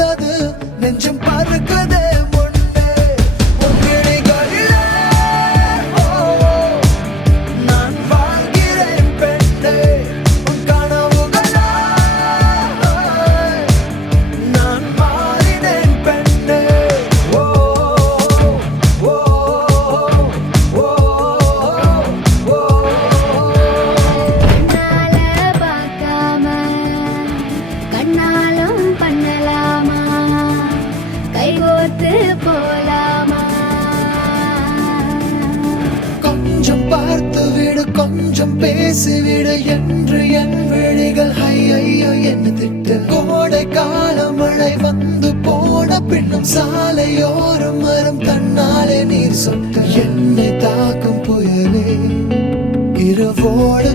பார்த்தது நெஞ்சம் பறக்குதே கொஞ்சம் பேசிவிடு என்று என் விழிகள் ஐயோ என்ன திட்டு கோடை கால மழை வந்து போன பின்னும் சாலையோரம் மரம் தன்னாலே நீர் சொட்டு என்னை தாக்கும் புயலே இரவோடு